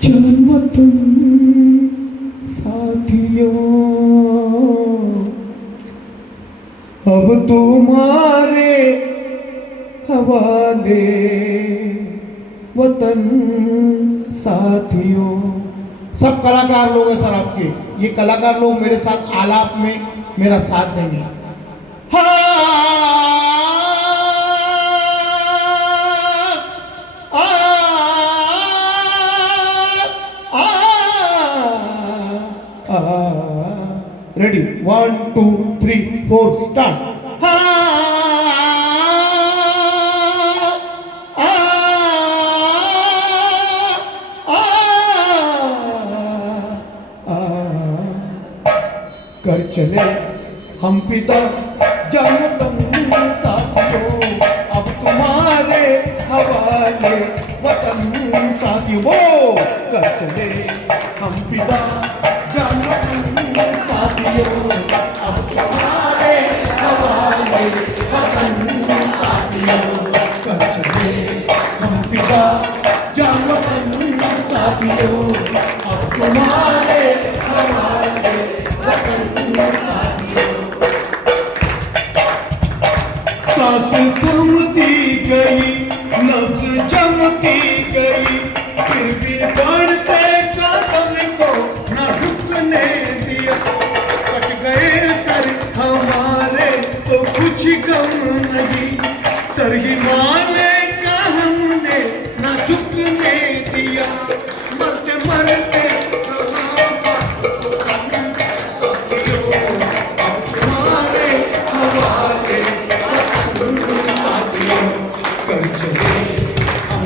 वतन साथियों, अब तुम्हारे हवाले वतन साथियों। सब कलाकार लोग हैं सर आपके, ये कलाकार लोग मेरे साथ आलाप में मेरा साथ देंगे। Ready, 1 2 3 4 start. कर चले हम पिता जनतन साथियों, अब तुम्हारे हवाले वतन साथियों। वो कर चले हम पिता जनतन साथियों, अब तुम्हारे हवाले वतन साथियों। कर चले हम पिता जनतन साथियों, अब तुम्हारे हवाले वतन साथियों। सांस थमती गई, नब्ज जमती गई, फिर भी बढ़ते कदम को न रुकने दिया। कट गए सर हमारे तो कुछ गम नहीं, सर हिमालय का हमने न झुकने दिया। मरते मरते कर चले हम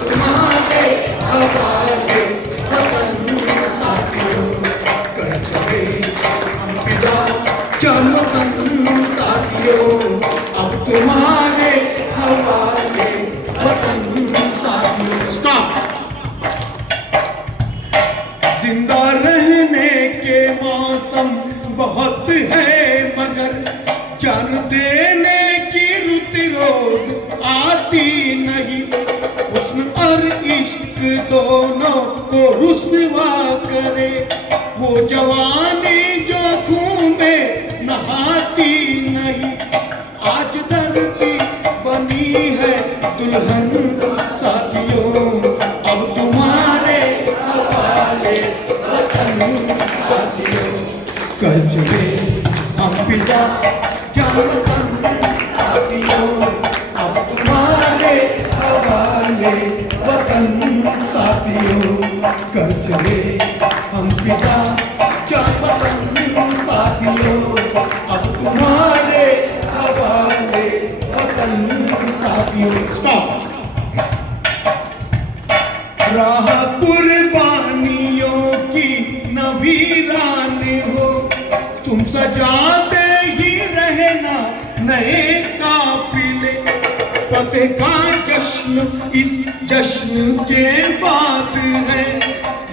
तुम्हारे हवाले वतन साथियों। कर चले हम पिता जनतन साथियों, अब तुम्हारे हवाले वतन साथियों। स्टॉप। जिंदा रहने के मौसम बहुत है, मगर जान देने की रुत रोज आती नहीं। हुस्न और इश्क दोनों को रुसवा करे, वो जवानी जो खून में नहाती नहीं। आज धरती बनी है दुल्हन साथियों, अब तुम्हारे हवाले वतन साथियों। कर चले हम पिता जनतन साथियों, अब तुम्हारे हवाले वतन साथियों। कर चले हम पिता जनतन साथियों, अब तुम्हारे हवाले वतन साथियों। स्टॉप। राह कुर्बानियों की न वीरान हो, तुम सजाते ही रहना नए काफिले। फतेह का जश्न इस जश्न के बाद है,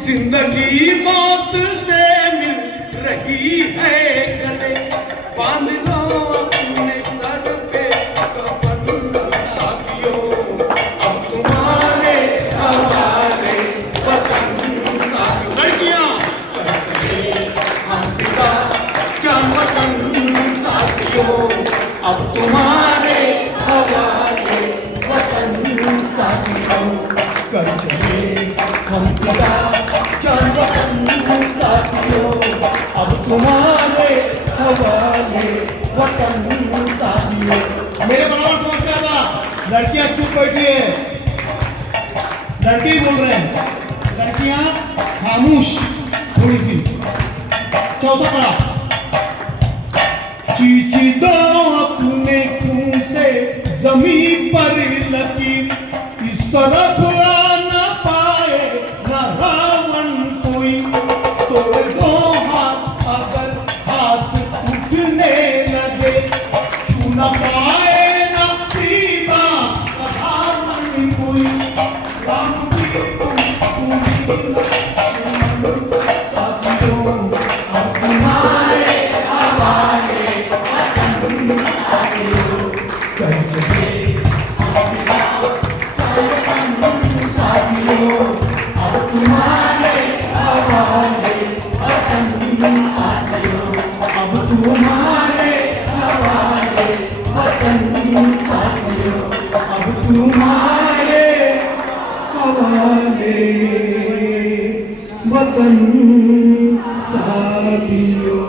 जिंदगी मौत से मिल रही है गले। बांध लो अपने सर पे कफन साथियों, अब तुम्हारे हवाले वतन साथियों। लड़कियां कर चले हम पिता जनतन साथियों, अब तुम्हारे हवाले वतन साथियों। कर चले हम पिता जनतन साथियों, अब तुम्हारे हवाले वतन साथियों। मेरे बराबर समझ में आना, लड़कियां चुप बैठी है, लड़के बोल रहे हैं, लड़कियां खामोश थोड़ी सी। चौथा पड़ा, खींची दो अपने खून से जमीन पर लकीर, इस तरफ आ न पाए न रावण कोई। तोड़ दो हाथ अगर हाथ उठने लगे, छू न पाए न सीमा दामन कोई। राम की तुम साथियों, अब तुम्हारे हवाले वतन साथियों। कर चले वतन साथियों अब तुम्हारे हवाले वतन साथियों।